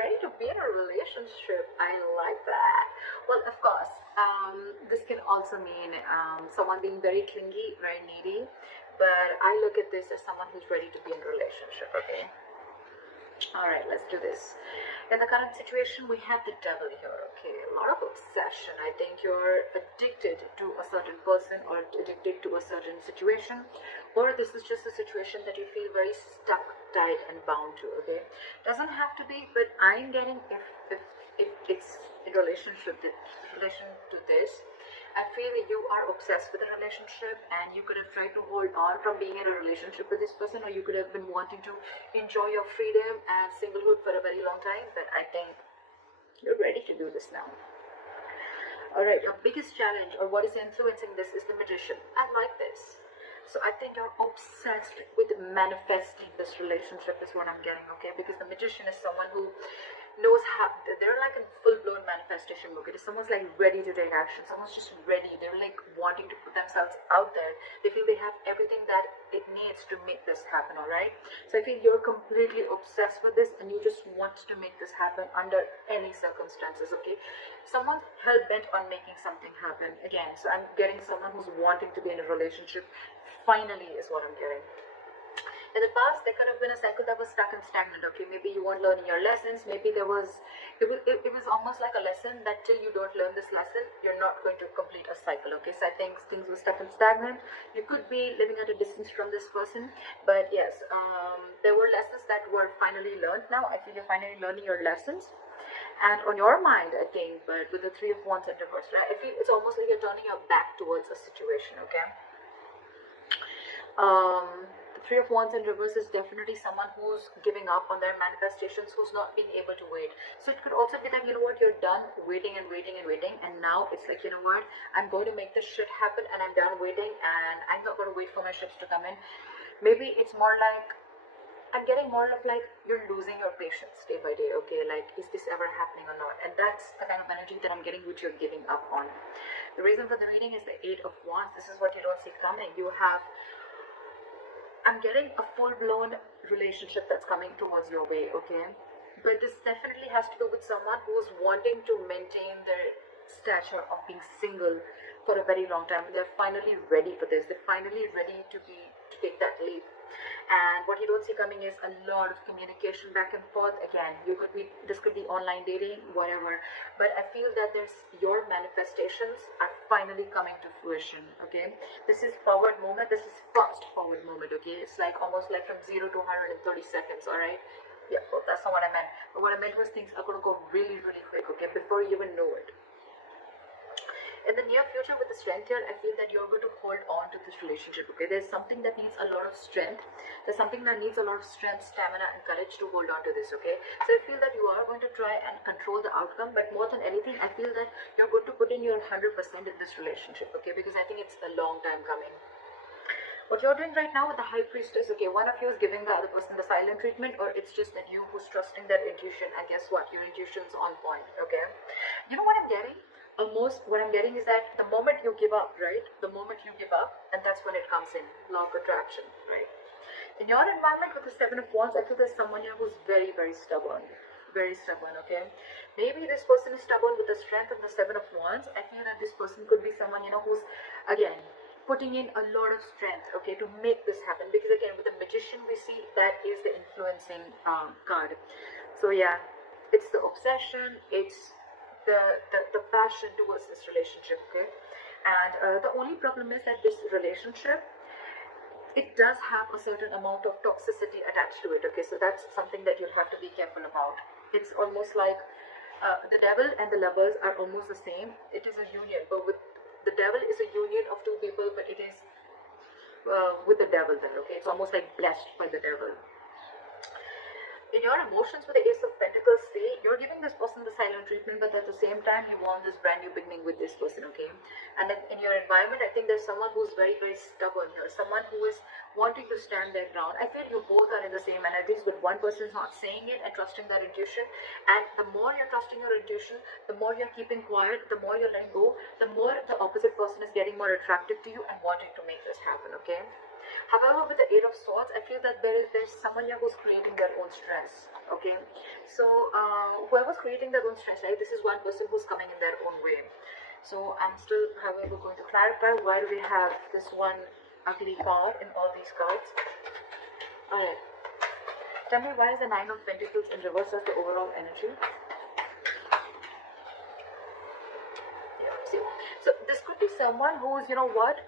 ready to be in a relationship. I like that. Well, of course, this can also mean someone being very clingy, very needy. But I look at this as someone who's ready to be in a relationship. Okay. All right, let's do this. In the current situation, we have the devil here, okay? A lot of obsession. I think you're addicted to a certain person or addicted to a certain situation, or this is just a situation that you feel very stuck, tied, and bound to, okay? Doesn't have to be, but I'm getting if it's in relation to this, I feel that you are obsessed with a relationship and you could have tried to hold on from being in a relationship with this person, or you could have been wanting to enjoy your freedom and singlehood for a very long time. But I think you're ready to do this now. Alright, your biggest challenge or what is influencing this is the magician. I like this. So I think you're obsessed with manifesting this relationship is what I'm getting, okay? Because the magician is someone who knows how, they're like in full-blown manifestation mode. Someone's like ready to take action. Someone's just ready. They're like wanting to put themselves out there. They feel they have everything that it needs to make this happen, all right? So I feel you're completely obsessed with this and you just want to make this happen under any circumstances, okay? Someone's hell-bent on making something happen again. So I'm getting someone who's wanting to be in a relationship. Finally is what I'm getting. In the past, there could have been a cycle that was stuck and stagnant, okay? Maybe you weren't learning your lessons. Maybe it was almost like a lesson that till you don't learn this lesson, you're not going to complete a cycle, okay? So I think things were stuck and stagnant. You could be living at a distance from this person, but yes, there were lessons that were finally learned now. I feel you're finally learning your lessons. And on your mind, I think, but with the Three of Wands in reverse, right? I feel it's almost like you're turning your back towards a situation, okay? The Three of Wands in reverse is definitely someone who's giving up on their manifestations, who's not being able to wait. So it could also be that, you know what, you're done waiting and waiting and waiting, and now it's like, you know what, I'm going to make this shit happen and I'm done waiting and I'm not going to wait for my ships to come in. Maybe it's more like, I'm getting more of like you're losing your patience day by day, okay? Like, is this ever happening or not? And that's the kind of energy that I'm getting, which you're giving up on. The reason for the reading is the Eight of Wands. This is what you don't see coming. You have, I'm getting a full-blown relationship that's coming towards your way, okay? But this definitely has to do with someone who's wanting to maintain their stature of being single for a very long time. They're finally ready for this. They're finally ready to take that leap. And what you don't see coming is a lot of communication back and forth. Again, this could be online dating, whatever. But I feel that your manifestations are finally coming to fruition, okay? This is forward movement. This is fast forward movement, okay? It's like almost like from 0 to 100 in 30 seconds, all right? Yeah, well, that's not what I meant. But what I meant was things are going to go really, really quick, okay? Before you even know it. In the near future with the strength here, I feel that you're going to hold on to this relationship, okay? There's something that needs a lot of strength. There's something that needs a lot of strength, stamina, and courage to hold on to this, okay? So I feel that you are going to try and control the outcome, but more than anything, I feel that you're going to put in your 100% in this relationship, okay? Because I think it's a long time coming. What you're doing right now with the High Priestess, okay, one of you is giving the other person the silent treatment, or it's just that you who's trusting that intuition, and guess what? Your intuition's on point, okay? You know what I'm getting? Almost what I'm getting is that the moment you give up, right? The moment you give up, and that's when it comes in, law of attraction, right? In your environment with the Seven of Wands, I feel there's someone here who's very, very stubborn. Very stubborn, okay? Maybe this person is stubborn with the strength of the Seven of Wands. I feel that this person could be someone, you know, who's, again, putting in a lot of strength, okay, to make this happen. Because again, with the Magician, we see that is the influencing card. So yeah, it's the obsession, it's the passion towards this relationship, okay? And the only problem is that this relationship, it does have a certain amount of toxicity attached to it, okay? So that's something that you'll have to be careful about. It's almost like the devil and the lovers are almost the same. It is a union, but with the devil is a union of two people, but it is with the devil then, okay? It's almost like blessed by the devil. In your emotions with the Ace of Pentacles, see, you're giving this person the silent treatment, but at the same time, you want this brand new beginning with this person, okay? And then in your environment, I think there's someone who's very, very stubborn here, someone who is wanting to stand their ground. I feel you both are in the same energies, but one person is not saying it and trusting their intuition. And the more you're trusting your intuition, the more you're keeping quiet, the more you're letting go, the more the opposite person is getting more attracted to you and wanting to make this happen, okay? However, with the Eight of Swords, I feel that there's someone here who's creating their own stress. Okay, so whoever's creating their own stress, right? This is one person who's coming in their own way. So I'm still, however, going to clarify why do we have this one ugly card in all these cards. Alright, tell me why is the Nine of Pentacles in reverse as the overall energy? Yeah, see. So this could be someone who's, you know what,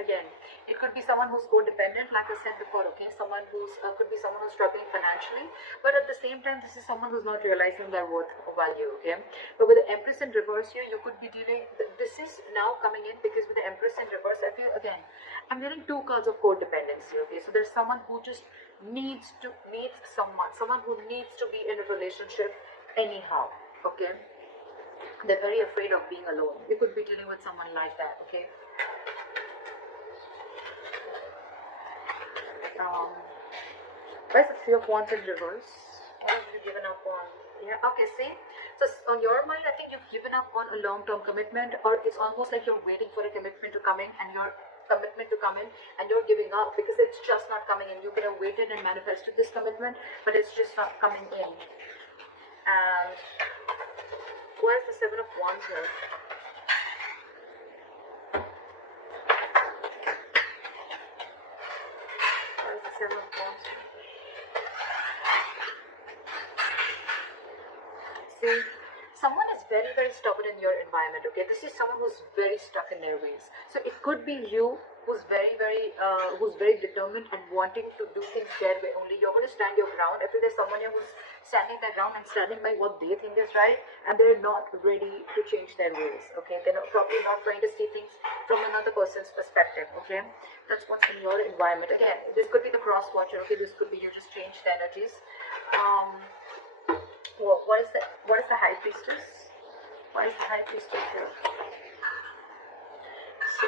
again, it could be someone who's codependent, like I said before, okay, someone who's, could be someone who's struggling financially, but at the same time, this is someone who's not realizing their worth or value, okay. But with the Empress in reverse here, you could be dealing, this is now coming in because with the Empress in reverse, I feel, again, I'm getting two cards of codependency, okay. So there's someone who just needs someone who needs to be in a relationship anyhow, okay. They're very afraid of being alone. You could be dealing with someone like that, okay. Where's the Three of Wands in reverse? What have you given up on? Yeah, okay, see? So on your mind, I think you've given up on a long-term commitment, or it's almost like you're waiting for a commitment to come in, and you're giving up because it's just not coming in. You could have waited and manifested this commitment, but it's just not coming in. And where's the Seven of Wands here? Where's the Seven of Wands here? See, someone is very, very stubborn in your environment, okay? This is someone who's very stuck in their ways. So it could be you who's very determined and wanting to do things their way only. You're going to stand your ground. I feel there's someone here who's standing their ground and standing by what they think is right, and they're not ready to change their ways, okay? They're probably not trying to see things from another person's perspective, okay? That's what's in your environment. Again, this could be the cross watcher, okay? This could be you just change the energies. What is the High Priestess? What is the High Priestess here? So,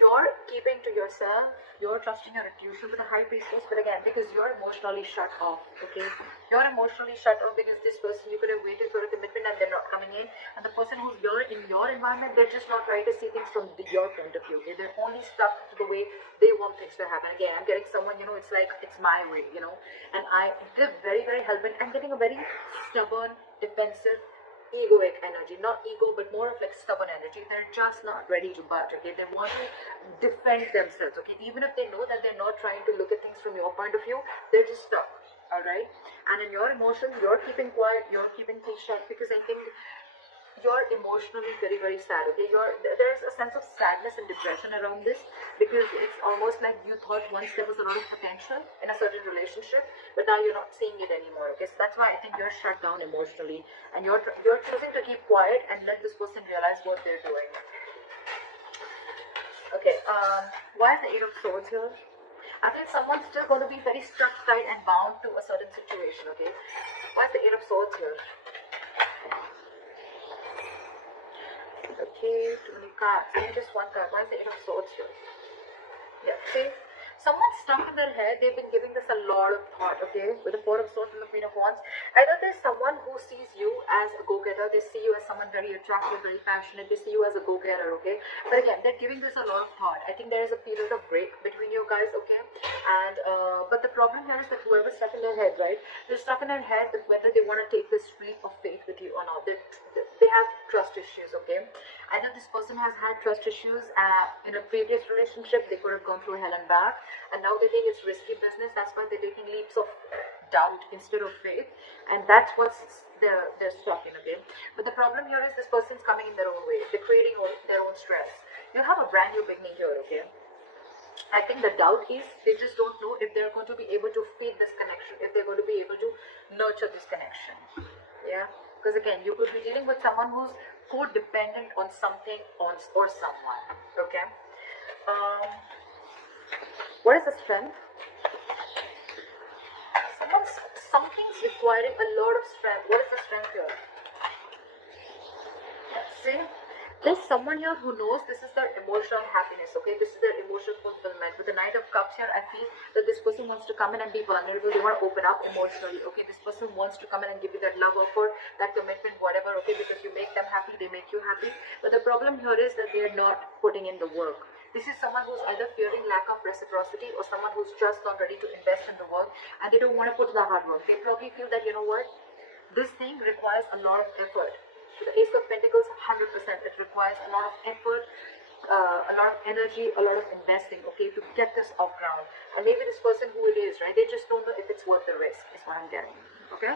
you're keeping to yourself, you're trusting your intuition with the High Priestess, but again, because you're emotionally shut off, okay? You're emotionally shut off because this person, you could have waited for a commitment and they're not coming in, and the person who's in your environment, they're just not trying to see things from your point of view, okay? They're only stuck to the way they want things to happen. Again, I'm getting someone, you know, it's like, it's my way, you know, and they're very, very hell-bent. I'm getting a very stubborn, defensive, egoic energy, not ego, but more of like stubborn energy. They're just not ready to budge, okay? They want to defend themselves, okay? Even if they know that they're not trying to look at things from your point of view, they're just stuck, all right? And in your emotions, you're keeping quiet, you're keeping things shut, because I think you're emotionally very, very sad, okay? There's a sense of sadness and depression around this, because it's almost like you thought once there was a lot of potential in a certain relationship, but now you're not seeing it anymore, okay? So that's why I think you're shut down emotionally, and you're choosing to keep quiet and let this person realize what they're doing. Okay, why is the Eight of Swords here? I think someone's still going to be very stuck, tight, and bound to a certain situation, okay? Why is the Eight of Swords here? Okay, too many cards. Maybe just one card. Why is the Eight of Swords here? Yeah, see? Someone's stuck in their head. They've been giving this a lot of thought, okay? With the Four of Swords and the Queen of Wands. Either there's someone who sees you as a go-getter. They see you as someone very attractive, very passionate. They see you as a go-getter, okay? But again, they're giving this a lot of thought. I think there is a period of break between you guys, okay? And, but the problem here is that whoever's stuck in their head, right? They're stuck in their head with whether they want to take this leap of faith with you or not. They have trust issues, okay? Either this person has had trust issues in a previous relationship. They could have gone through hell and back, and now they think it's risky business. That's why they're taking leaps of doubt instead of faith, and that's what's they're stuck in, okay? But the problem here is this person's coming in their own way. They're creating their own stress. You have a brand new beginning here, okay? I think the doubt is they just don't know if they're going to be able to feed this connection, if they're going to be able to nurture this connection. Yeah, because again, you could be dealing with someone who's codependent on something or someone, okay? What is the strength? Something's requiring a lot of strength. What is the strength here? See? There's someone here who knows this is their emotional happiness, okay? This is their emotional fulfillment. With the Knight of Cups here, I feel that this person wants to come in and be vulnerable. They want to open up emotionally, okay? This person wants to come in and give you that love offer, that commitment, whatever, okay? Because you make them happy, they make you happy. But the problem here is that they're not putting in the work. This is someone who's either fearing lack of reciprocity or someone who's just not ready to invest in the work and they don't want to put the hard work. They probably feel that, you know what, this thing requires a lot of effort. So the Ace of Pentacles, 100%, it requires a lot of effort, a lot of energy, a lot of investing, okay, to get this off ground. And maybe this person who it is, right, they just don't know if it's worth the risk, is what I'm getting, okay?